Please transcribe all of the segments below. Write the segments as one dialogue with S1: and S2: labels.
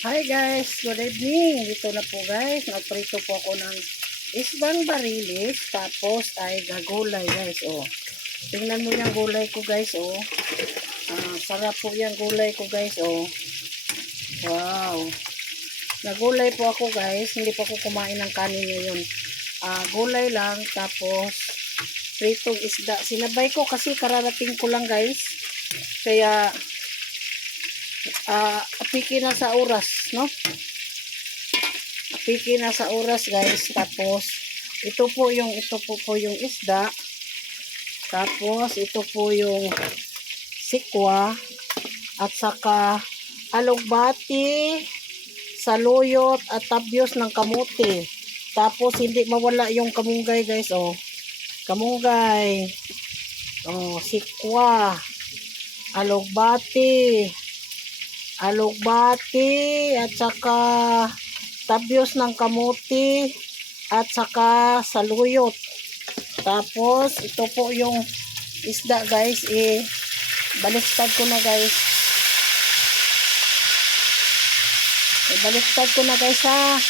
S1: Hi guys, good evening. Dito na po guys, nagprito po ako ng isbang barilis, tapos ay gagulay guys, oh. Tingnan mo yung gulay ko guys, oh. Ah, sarap po yung gulay ko guys, oh. Wow. Nagulay po ako guys, hindi po ako kumain ng kanin ngayon. Ah, gulay lang, tapos pritong isda. Sinabay ko kasi kararating ko lang guys. Kaya ah apiki na sa oras, no? Apiki na sa oras, guys. Tapos, ito po yung, ito po po yung isda. Tapos, ito po yung sikwa. At saka, alugbati, saluyot, at tabyos ng kamuti. Tapos, hindi mawala yung kamunggay, guys, oh. Kamunggay. Oh, sikwa. Alugbati alugbati at saka tabyos ng kamuti at saka saluyot. Tapos ito po yung isda guys eh baliktad ko na guys. Eh, baliktad ko na guys ha.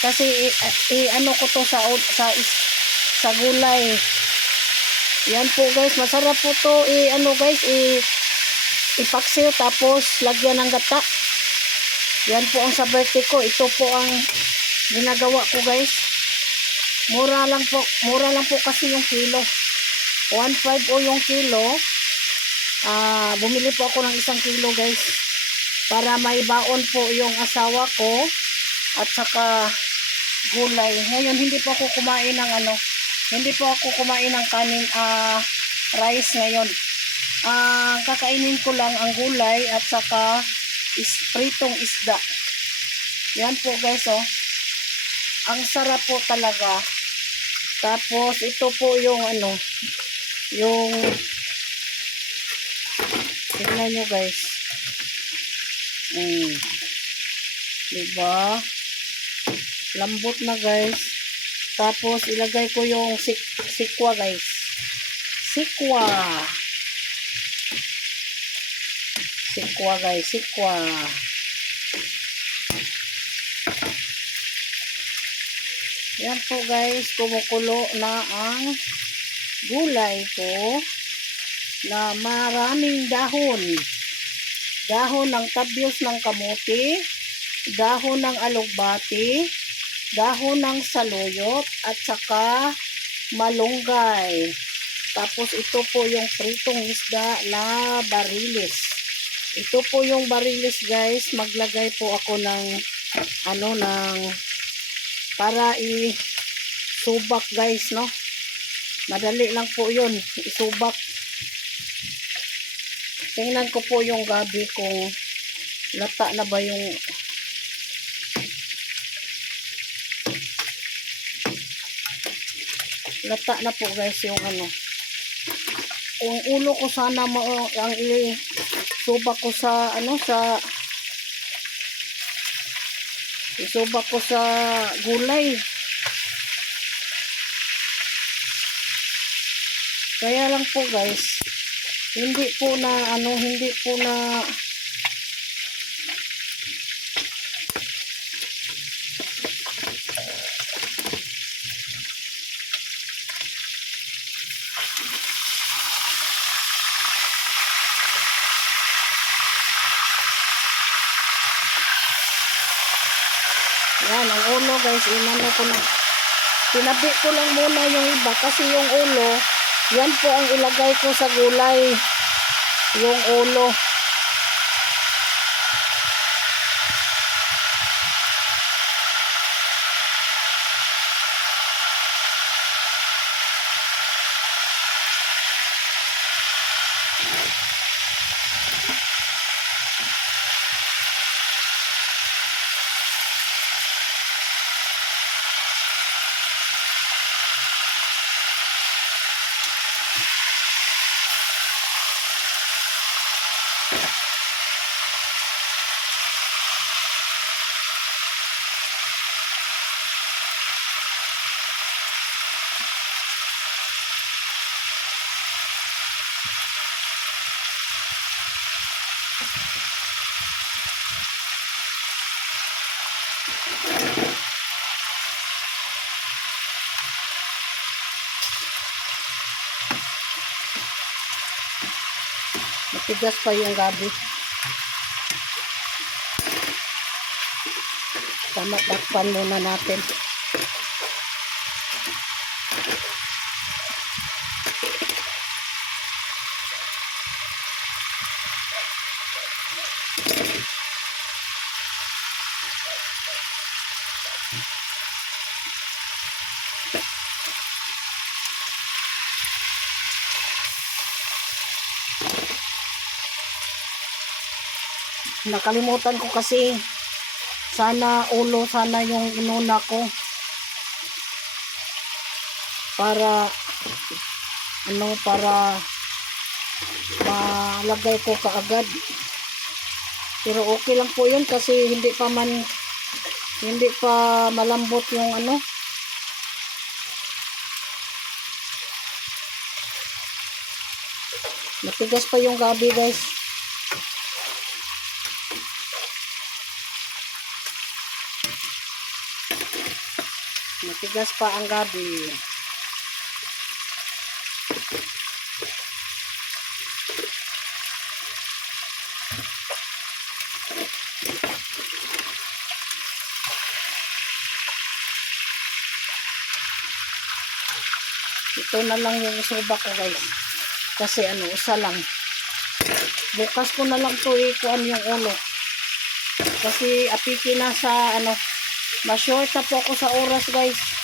S1: Kasi eh, eh, ano ko to sa sa sa gulay. Yan po guys, masarap po to eh ano guys eh ipaksil tapos lagyan ng gata. Yan po ang sa ko. Ito po ang ginagawa ko guys. Mura lang po. Mura lang po kasi yung kilo. 1.5 o yung kilo. Ah, bumili po ako ng isang kilo guys. Para may baon po yung asawa ko. At saka gulay. Ngayon hindi po ako kumain ng ano. Hindi po ako kumain ng kanin ah rice ngayon. Ah, kakainin ko lang ang gulay at saka is pritong isda. Yan po guys oh. Ang sarap po talaga. Tapos ito po yung ano, yung Tingnan nyo guys. Mm. Diba? Lambot na guys. Tapos ilagay ko yung sik sikwa guys. Sikwa. Sikwa guys, sikwa. Yan po guys, kumukulo na ang gulay ko na maraming dahon. Dahon ng tabyos ng kamuti, dahon ng alugbati, dahon ng saluyot, at saka malunggay. Tapos ito po yung pritong isda na barilis. Ito po yung barilis guys. Maglagay po ako ng ano ng para i subak guys no. Madali lang po yun. Isubak. Tingnan ko po yung gabi kung lata na ba yung lata na po guys yung ano ang ulo ko sana mo ang i subak ko sa ano sa isubak ko sa gulay. Kaya lang po guys hindi po na ano hindi po na Yan, ang ulo guys, inano ko na. Tinabi ko lang muna yung iba kasi yung ulo, yan po ang ilagay ko sa gulay. Yung ulo. Matigas pa yung gabi. Tama, takpan muna natin. Nakalimutan ko kasi sana ulo, sana yung inuna ko. Para ano, para malagay ko kaagad. Pero okay lang po yun kasi hindi pa man hindi pa malambot yung ano. Matigas pa yung gabi guys. Matigas pa ang gabi. Ito na lang yung suba ko guys. Kasi ano, isa lang. Bukas ko na lang to ikuan yung ulo. Kasi apiki na sa ano, ma-short na po ako sa oras guys.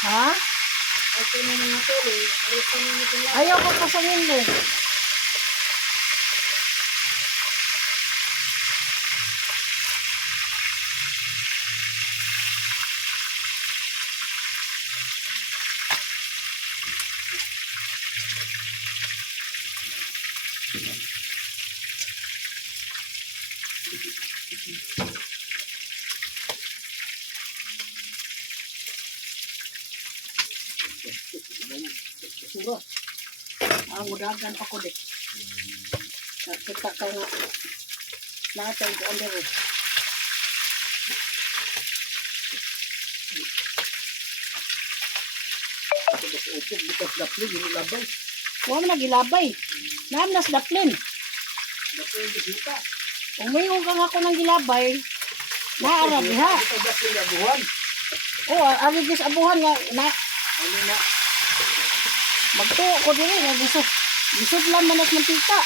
S1: Ha? Ayaw ko pasangin mo. Siguro. Ah, mudagan pa ko dik. Kita ka nga. Lahat ay ko under eh.
S2: Upog, bukas dapli, nilabay.
S1: Huwag mo nagilabay. Namnas daplin.
S2: Dapli yung bisita.
S1: Umayong ka ako ng gilabay. Naarab ha.
S2: Bukas dapli nga buwan.
S1: Oo, oh, arigis abuhan nga. Na,
S2: Ano na?
S1: Magtuo ko diri nga gusto. Gusto lang manas mantika.